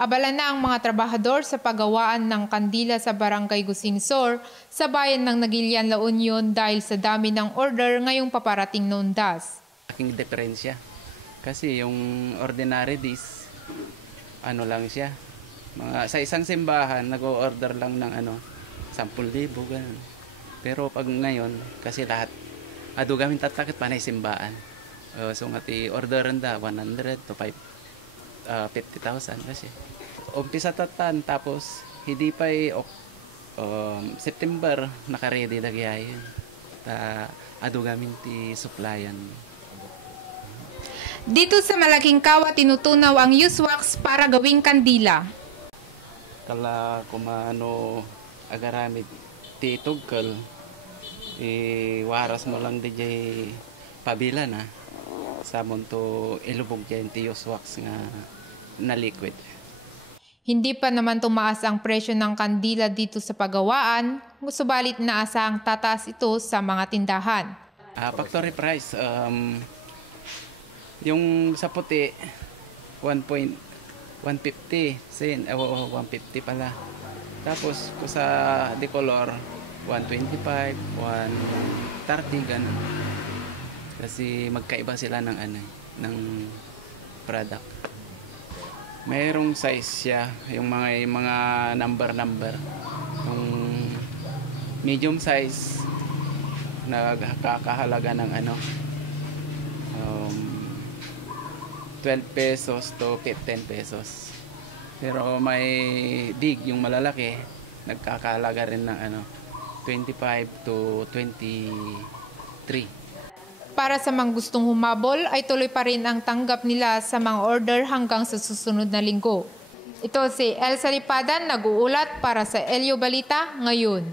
Abala na ang mga trabahador sa paggawaan ng kandila sa Barangay Gusingsor sa bayan ng Nagilian, La Union dahil sa dami ng order ngayong paparating na undas. Aking diferensya kasi yung ordinary days ano lang siya, sa isang simbahan nag-o-order lang ng 10,000 ganun. Pero pag ngayon kasi lahat ado gamin tatakit panay simbahan. So ngati orderan da 100 to 50,000 kasi. Umpisa tatan tapos hindi pa September naka-ready na gayahin. Ado gamin ti supplyan. Dito sa Malaking Kawa tinutunaw ang use wax para gawing kandila. Kala kumano agaramid ti tugkal waras mo lang DJ pabila na sa monto ilubog dyan ti use wax nga na liquid. Hindi pa naman tumaas ang presyo ng kandila dito sa pagawaan, subalit inaasahang tataas ito sa mga tindahan. Factory price, yung sa puti 1.150 sen, 150 pala. Tapos kung sa decolor 125, 130 ganun. Kasi magkaiba sila ng ng product. Mayroong size siya, yung mga number. Yung medium size nakakahalaga ng 12 pesos to 15 pesos. Pero may big, yung malalaki, nagkakahalaga rin ng 25 to 23. Para sa mga gustong humabol ay tuloy pa rin ang tanggap nila sa mga order hanggang sa susunod na linggo. Ito si Elsa Lipadan, nag-uulat para sa Elio Balita ngayon.